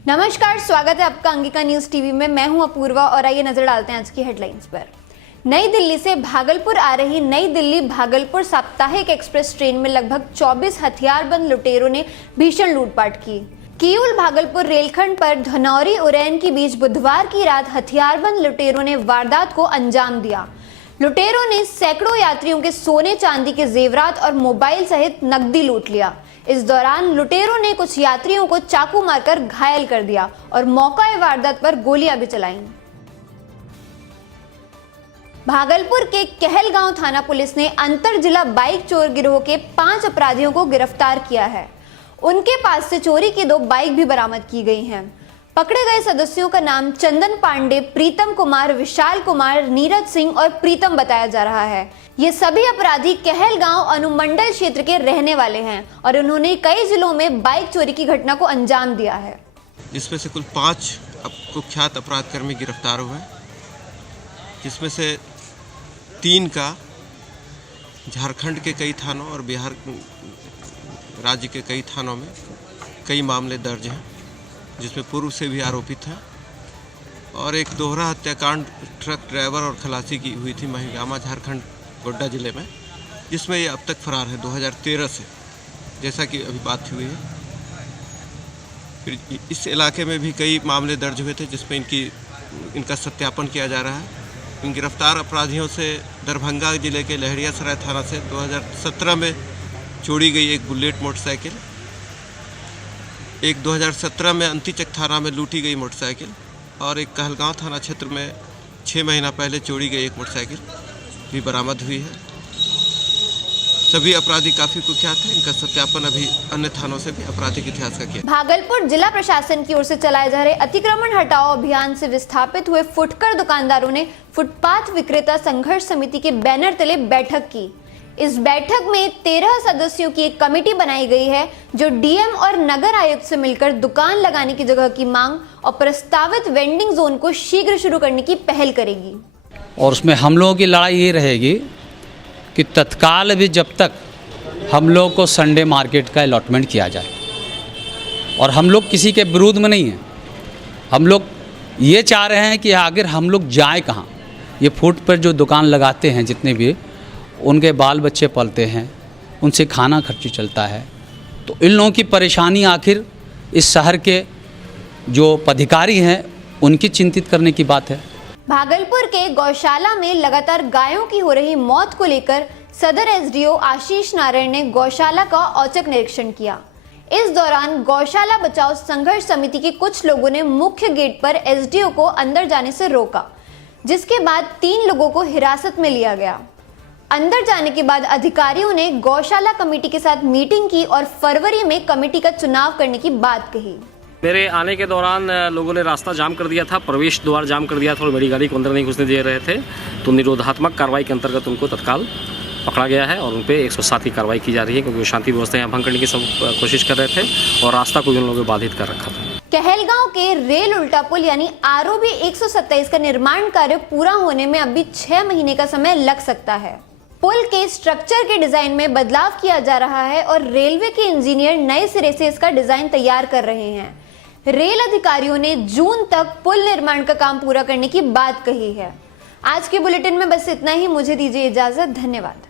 नमस्कार, स्वागत है आपका अंगिका न्यूज टीवी में। मैं हूं अपूर्वा और आइए नजर डालते हैं आज की हेडलाइंस पर। नई दिल्ली से भागलपुर आ रही नई दिल्ली भागलपुर साप्ताहिक एक्सप्रेस ट्रेन में लगभग 24 हथियारबंद लुटेरों ने भीषण लूटपाट की। किऊल भागलपुर रेलखंड पर धनौरी उरैन के बीच बुधवार की रात हथियारबंद लुटेरों ने वारदात को अंजाम दिया। लुटेरों ने सैकड़ों यात्रियों के सोने चांदी के जेवरात और मोबाइल सहित नकदी लूट लिया। इस दौरान लुटेरों ने कुछ यात्रियों को चाकू मारकर घायल कर दिया और मौका वारदात पर गोलियां भी चलाईं। भागलपुर के कहलगांव थाना पुलिस ने अंतर जिला बाइक चोर गिरोह के 5 अपराधियों को गिरफ्तार किया है। उनके पास से चोरी की 2 बाइक भी बरामद की गई हैं। पकड़े गए सदस्यों का नाम चंदन पांडे, प्रीतम कुमार, विशाल कुमार, नीरज सिंह और प्रीतम बताया जा रहा है। ये सभी अपराधी कहलगांव अनुमंडल क्षेत्र के रहने वाले हैं और उन्होंने कई जिलों में बाइक चोरी की घटना को अंजाम दिया है। इसमें से कुल 5 कुख्यात अपराध कर्मी गिरफ्तार हुए, जिसमें से 3 का झारखंड के कई थानों और बिहार राज्य के कई थानों में कई मामले दर्ज हैं, जिसमें पूर्व से भी आरोपित हैं। और एक दोहरा हत्याकांड ट्रक ड्राइवर और खलासी की हुई थी महिगामा झारखंड गोड्डा जिले में, जिसमें ये अब तक फरार है 2013 से, जैसा कि अभी बात हुई है। फिर इस इलाके में भी कई मामले दर्ज हुए थे, जिसमें इनका सत्यापन किया जा रहा है। इन गिरफ्तार अपराधियों से दरभंगा जिले के लहरियासराय थाना से 2017 में चोरी गई एक बुलेट मोटरसाइकिल, एक 2017 में अंतिचक थाना में लूटी गई मोटरसाइकिल और एक कहलगांव थाना क्षेत्र में 6 महीना पहले चोरी गई एक मोटरसाइकिल भी बरामद हुई है। सभी अपराधी काफी कुख्यात हैं। इनका सत्यापन अभी अन्य थानों से भी आपराधिक इतिहास का किया। भागलपुर जिला प्रशासन की ओर से चलाए जा रहे अतिक्रमण हटाओ अभियान से विस्थापित हुए फुटकर दुकानदारों ने फुटपाथ विक्रेता संघर्ष समिति के बैनर तले बैठक की। इस बैठक में 13 सदस्यों की एक कमेटी बनाई गई है, जो डीएम और नगर आयुक्त से मिलकर दुकान लगाने की जगह की मांग और प्रस्तावित वेंडिंग जोन को शीघ्र शुरू करने की पहल करेगी। और उसमें हम लोगों की लड़ाई ये रहेगी कि तत्काल भी जब तक हम लोग को संडे मार्केट का अलॉटमेंट किया जाए, और हम लोग किसी के विरोध में नहीं हैं। हम लोग ये चाह रहे हैं कि आखिर हम लोग जाएं कहाँ। ये फुट पर जो दुकान लगाते हैं, जितने भी उनके बाल बच्चे पलते हैं, उनसे खाना खर्ची चलता है, तो इन लोगों की परेशानी आखिर इस शहर के जो पदाधिकारी हैं उनकी चिंतित करने की बात है। भागलपुर के गौशाला में लगातार गायों की हो रही मौत को लेकर सदर एसडीओ आशीष नारायण ने गौशाला का औचक निरीक्षण किया। इस दौरान गौशाला बचाओ संघर्ष समिति के कुछ लोगों ने मुख्य गेट पर एसडीओ को अंदर जाने से रोका, जिसके बाद 3 लोगों को हिरासत में लिया गया। अंदर जाने के बाद अधिकारियों ने गौशाला कमेटी के साथ मीटिंग की और फरवरी में कमेटी का चुनाव करने की बात कही। मेरे आने के दौरान लोगों ने रास्ता जाम कर दिया था, प्रवेश द्वार जाम कर दिया था और मेरी गाड़ी को अंदर नहीं घुसने दे रहे थे। तो निरोधात्मक कार्रवाई के अंतर्गत उनको तत्काल पकड़ा गया है और उन पर 107 की कार्रवाई की जा रही है, क्योंकि वो शांति व्यवस्था यहाँ भंग करने की सब कोशिश कर रहे थे और रास्ता को उन लोगों ने बाधित कर रखा था। कहलगांव के रेल उल्टा पुल यानी आरओबी 127 का निर्माण कार्य पूरा होने में अभी 6 महीने का समय लग सकता है। पुल के स्ट्रक्चर के डिजाइन में बदलाव किया जा रहा है और रेलवे के इंजीनियर नए सिरे से इसका डिजाइन तैयार कर रहे हैं। रेल अधिकारियों ने जून तक पुल निर्माण का काम पूरा करने की बात कही है। आज के बुलेटिन में बस इतना ही। मुझे दीजिए इजाजत। धन्यवाद।